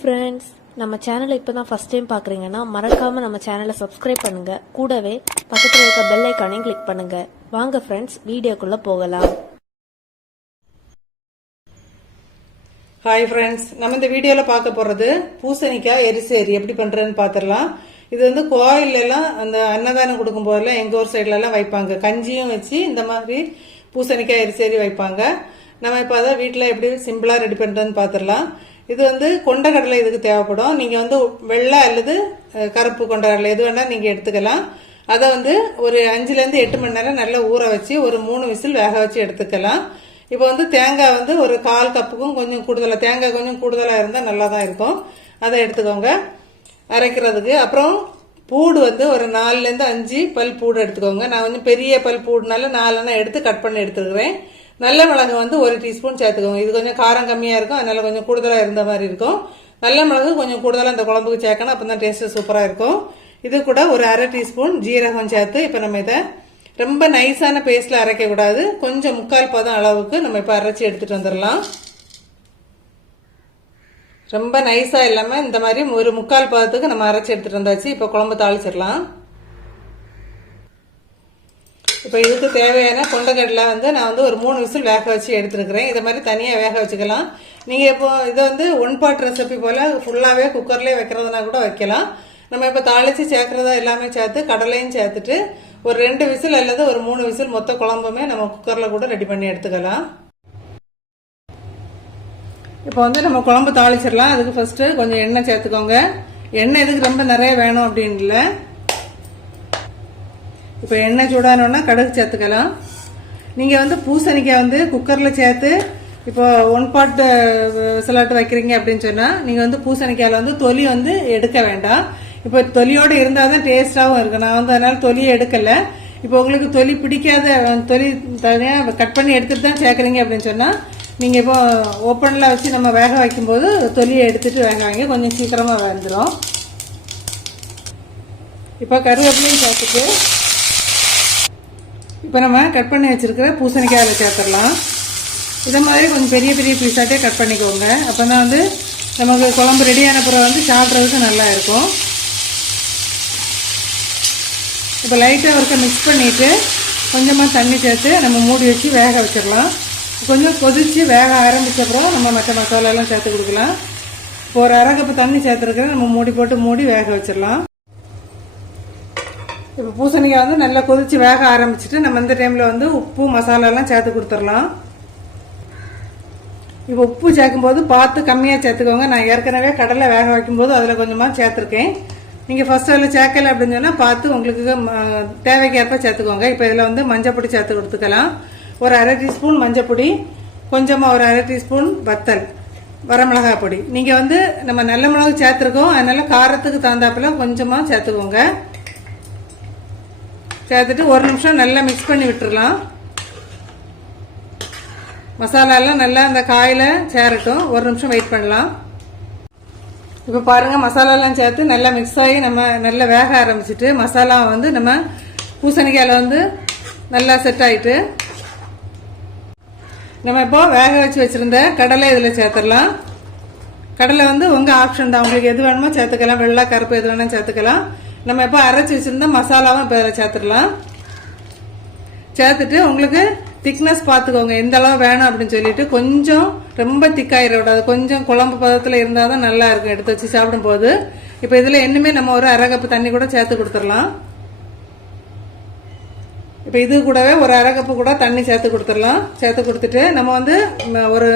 Friends நம்ம சேனலை இப்போ தான் ஃபஸ்ட் டைம் பார்க்குறீங்கன்னா மறக்காமல் நம்ம சேனலை சப்ஸ்கிரைப் பண்ணுங்கள் கூடவே பக்கத்தில் இருக்க பெல் ஐக்கானையும் கிளிக் பண்ணுங்கள் வாங்க ஃப்ரெண்ட்ஸ் வீடியோக்குள்ளே போகலாம். ஹாய் ஃப்ரெண்ட்ஸ் நம்ம இந்த வீடியோவில் பார்க்க போகிறது பூசணிக்காய் எரிசேரி. எப்படி பண்ணுறதுன்னு பார்த்துடலாம் இது வந்து கோயிலெல்லாம் அந்த அன்னதானம் கொடுக்கும் போதெல்லாம் எங்கள் ஊர் சைட்லலாம் வைப்பாங்க. கஞ்சியும் வச்சு இந்த மாதிரி பூசணிக்காய் எரிசேரி வைப்பாங்க. நம்ம இப்போ அதை வீட்டில் எப்படி சிம்பிளாக ரெடி பண்ணுறதுன்னு பார்த்துடலாம் இது வந்து கொண்டக்கடலை இதுக்கு தேவைப்படும். நீங்கள் வந்து வெள்ளை அல்லது கருப்பு கொண்டக்கடலை எது வேணால் நீங்கள் எடுத்துக்கலாம். அதை வந்து ஒரு அஞ்சுலேருந்து எட்டு மணி நேரம் நல்லா ஊற வச்சு ஒரு மூணு விசில் வேக வச்சு எடுத்துக்கலாம். இப்போ வந்து தேங்காய் வந்து ஒரு கால் கப்புக்கும் கொஞ்சம் கூடுதலாக தேங்காய் கொஞ்சம் கூடுதலாக இருந்தால் நல்லா தான் இருக்கும். அதை எடுத்துக்கோங்க. அரைக்கிறதுக்கு அப்புறம் பூடு வந்து ஒரு நாலுலேருந்து அஞ்சு பல் பூடு எடுத்துக்கோங்க. நான் வந்து பெரிய பல் பூடுனால நாலுன்னா எடுத்து கட் பண்ணி எடுத்துருக்குறேன். நல்ல மிளகு வந்து ஒரு டீஸ்பூன் சேர்த்துக்கோங்க. இது கொஞ்சம் காரம் கம்மியாக இருக்கும். அதனால் கொஞ்சம் கூடுதலாக இருந்த மாதிரி இருக்கும். நல்ல மிளகு கொஞ்சம் கூடுதலாக இந்த குழம்புக்கு சேர்க்கணும். அப்போ தான் டேஸ்ட்டு சூப்பராக இருக்கும். இது கூட ஒரு அரை டீஸ்பூன் ஜீரகம் சேர்த்து இப்போ நம்ம இதை ரொம்ப நைஸான பேஸ்ட்டில் அரைக்கக்கூடாது கொஞ்சம் முக்கால் பதம் அளவுக்கு நம்ம இப்போ அரைச்சி எடுத்துகிட்டு வந்துடலாம். ரொம்ப நைஸாக இல்லாமல் இந்த மாதிரி ஒரு முக்கால் பதத்துக்கு நம்ம அரைச்சி எடுத்துட்டு வந்தாச்சு. இப்போ குழம்பு தாளிச்சிடலாம். இப்போ இதுக்கு தேவையான கொண்டக்கடலை வந்து நான் வந்து ஒரு மூணு விசில் வேக வச்சு எடுத்துருக்கிறேன். இதை மாதிரி தனியாக வேக வச்சுக்கலாம். நீங்கள் இப்போ இதை வந்து ஒன் பாட் ரெசிபி போல் ஃபுல்லாகவே குக்கர்லேயே வைக்கிறதுனா கூட வைக்கலாம். நம்ம இப்போ தாளித்து சேர்க்குறதா எல்லாமே சேர்த்து கடலையும் சேர்த்துட்டு ஒரு ரெண்டு விசில் அல்லது ஒரு மூணு விசில் மொத்த குழம்புமே நம்ம குக்கரில் கூட ரெடி பண்ணி எடுத்துக்கலாம். இப்போ வந்து நம்ம குழம்பு தாளிச்சிடலாம். அதுக்கு ஃபஸ்ட்டு கொஞ்சம் எண்ணெய் சேர்த்துக்கோங்க. எண்ணெய் எதுக்கு ரொம்ப நிறைய வேணும் அப்படின்னு இல்லை. இப்போ எண்ணெய் சூடானோன்னா கடுகு சேர்த்துக்கலாம். நீங்கள் வந்து பூசணிக்காய் வந்து குக்கரில் சேர்த்து இப்போ ஒன் பாட் விசிலாட்டு வைக்கிறீங்க அப்படின்னு சொன்னால் நீங்கள் வந்து பூசணிக்காயில் வந்து தொலி வந்து எடுக்க வேண்டாம். இப்போ தொலியோடு இருந்தால் தான் டேஸ்ட்டாகவும் இருக்கும். நான் வந்து அதனால் தொலியை எடுக்கலை. இப்போ உங்களுக்கு தொலி பிடிக்காத தொலி தனியாக கட் பண்ணி எடுத்துட்டு தான் சேர்க்குறீங்க அப்படின்னு சொன்னால் நீங்கள் இப்போ ஓப்பனில் வச்சு நம்ம வேக வைக்கும்போது தொலியை எடுத்துட்டு வேக வைங்க. கொஞ்சம் சீக்கிரமாக வந்துடும் இப்போ கருவேப்பிலையும் சேர்த்துட்டு இப்போ நம்ம கட் பண்ணி வச்சுருக்கிற பூசணிக்காய் அதில் சேர்த்துடலாம். இதை மாதிரி கொஞ்சம் பெரிய பெரிய பீஸாட்டே கட் பண்ணிக்கோங்க. அப்போ தான் வந்து நமக்கு குழம்பு ரெடியான பிறகு வந்து சாப்பிட்றதுக்கு நல்லா இருக்கும். இப்போ லைட்டாக ஒருக்க மிக்ஸ் பண்ணிவிட்டு கொஞ்சமாக தண்ணி சேர்த்து நம்ம மூடி வச்சு வேக வச்சிடலாம். கொஞ்சம் கொதித்து வேக ஆரம்பித்தப்புறம் நம்ம மற்ற மசாலாலாம் சேர்த்து கொடுக்கலாம். இப்போ ஒரு அரை கப்பு தண்ணி சேர்த்துருக்குறேன். நம்ம மூடி போட்டு மூடி வேக வச்சிடலாம். இப்போ பூசணிக்காய் வந்து நல்லா கொதிச்சு வேக ஆரம்பிச்சிட்டு நம்ம இந்த டைமில் வந்து உப்பு மசாலாலாம் சேர்த்து கொடுத்துடலாம். இப்போ உப்பு சேர்க்கும்போது பார்த்து கம்மியாக சேர்த்துக்கோங்க. நான் ஏற்கனவே கடலை வேக வைக்கும்போது அதில் கொஞ்சமாக சேர்த்துருக்கேன். நீங்கள் ஃபஸ்ட்டு அதில் சேர்க்கலை அப்படின்னு சொன்னால் பார்த்து உங்களுக்கு தேவைக்கேற்ப சேர்த்துக்கோங்க. இப்போ இதில் வந்து மஞ்சப்பொடி சேர்த்து கொடுத்துக்கலாம். ஒரு அரை டீஸ்பூன் மஞ்சப்பொடி கொஞ்சமாக ஒரு அரை டீஸ்பூன் வத்தல் வரமிளகாய் பொடி. நீங்கள் வந்து நம்ம நல்ல மிளகு சேர்த்துருக்கோம். அதனால காரத்துக்கு தகுந்தாப்புல கொஞ்சமாக சேர்த்துக்கோங்க. சேர்த்துட்டு ஒரு நிமிஷம் நல்லா மிக்ஸ் பண்ணி விட்டுடலாம் மசாலாலாம் நல்லா அந்த காயில் சேரட்டும். ஒரு நிமிஷம் வெயிட் பண்ணலாம். இப்போ பாருங்க மசாலாலாம் சேர்த்து நல்லா மிக்ஸ் ஆகி நம்ம நல்லா வேக ஆரம்பிச்சிட்டு மசாலா வந்து நம்ம பூசணிக்காயில் வந்து நல்லா செட் ஆகிட்டு நம்ம இப்போ வேக வச்சு வச்சுருந்த கடலை இதில் சேர்த்துடலாம். கடலை வந்து உங்கள் ஆப்ஷன் தான். உங்களுக்கு எது வேணுமோ சேர்த்துக்கலாம். வெள்ளை கருப்பு எது வேணாலும் சேர்த்துக்கலாம். நம்ம இப்போ அரைச்சி வச்சுருந்தா மசாலாவும் இப்போ இதில் சேர்த்துடலாம். சேர்த்துட்டு உங்களுக்கு திக்னஸ் பார்த்துக்கோங்க எந்த அளவு வேணும் அப்படின்னு சொல்லிட்டு கொஞ்சம் ரொம்ப திக்காயிட விடாது கொஞ்சம் குழம்பு பதத்தில் இருந்தால் தான் நல்லா இருக்கும். எடுத்து வச்சு சாப்பிடும்போது. இப்போ இதில் இன்னுமே நம்ம ஒரு அரை கப்பு தண்ணி கூட சேர்த்து கொடுத்துடலாம். இப்போ இது கூடவே ஒரு அரை கப்பு கூட தண்ணி சேர்த்து கொடுத்துடலாம். சேர்த்து கொடுத்துட்டு நம்ம வந்து ஒரு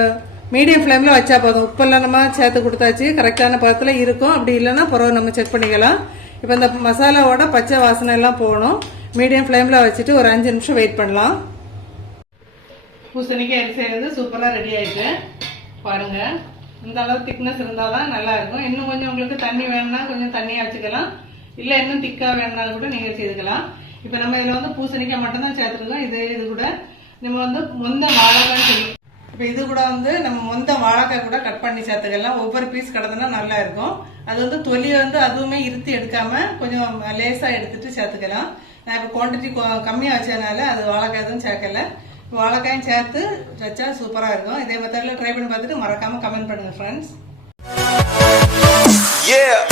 மீடியம் ஃப்ளேமில் வச்சா போதும். உப்பெல்லாம் நம்ம சேர்த்து கொடுத்தாச்சு. கரெக்டான பதத்தில் இருக்கும். அப்படி இல்லைன்னா பிறகு நம்ம செக் பண்ணிக்கலாம். இப்போ இந்த மசாலாவோட பச்சை வாசனை எல்லாம் போகணும். மீடியம் ஃப்ளேமில் வச்சுட்டு ஒரு அஞ்சு நிமிஷம் வெயிட் பண்ணலாம். பூசணிக்காய் அரிசி செய்யறது சூப்பராக ரெடி ஆயிட்டு பாருங்க. இந்த அளவு திக்னஸ் இருந்தால் தான் நல்லா இருக்கும். இன்னும் கொஞ்சம் உங்களுக்கு தண்ணி வேணும்னா கொஞ்சம் தண்ணியாக வச்சுக்கலாம் இல்லை இன்னும் திக்காக வேணும்னாலும் கூட நீங்கள் செய்துக்கலாம். இப்போ நம்ம இதில் வந்து பூசணிக்காய் மட்டும் தான் சேர்த்துருக்கோம் இது இது கூட நம்ம வந்து முந்த வாழைக்காய் சொல்லி இப்போ இது கூட வந்து நம்ம முந்த வாழைக்காய் கூட கட் பண்ணி சேர்த்துக்கலாம். ஒவ்வொரு பீஸ் கிடந்தனா நல்லா இருக்கும். அது வந்து தொலியை வந்து அதுவுமே இருத்தி எடுக்காம கொஞ்சம் லேசாக எடுத்துட்டு சேர்த்துக்கலாம். நான் இப்போ குவான்டிட்டி கம்மியாக வச்சதுனால அது வாழைக்காய் எதுவும் சேர்க்கல. வாழைக்காயும் சேர்த்து வச்சா சூப்பராக இருக்கும். இதே மெத்தடில் ட்ரை பண்ணி பார்த்துட்டு மறக்காமல் கமெண்ட் பண்ணுங்கள் ஃப்ரெண்ட்ஸ் Yeah.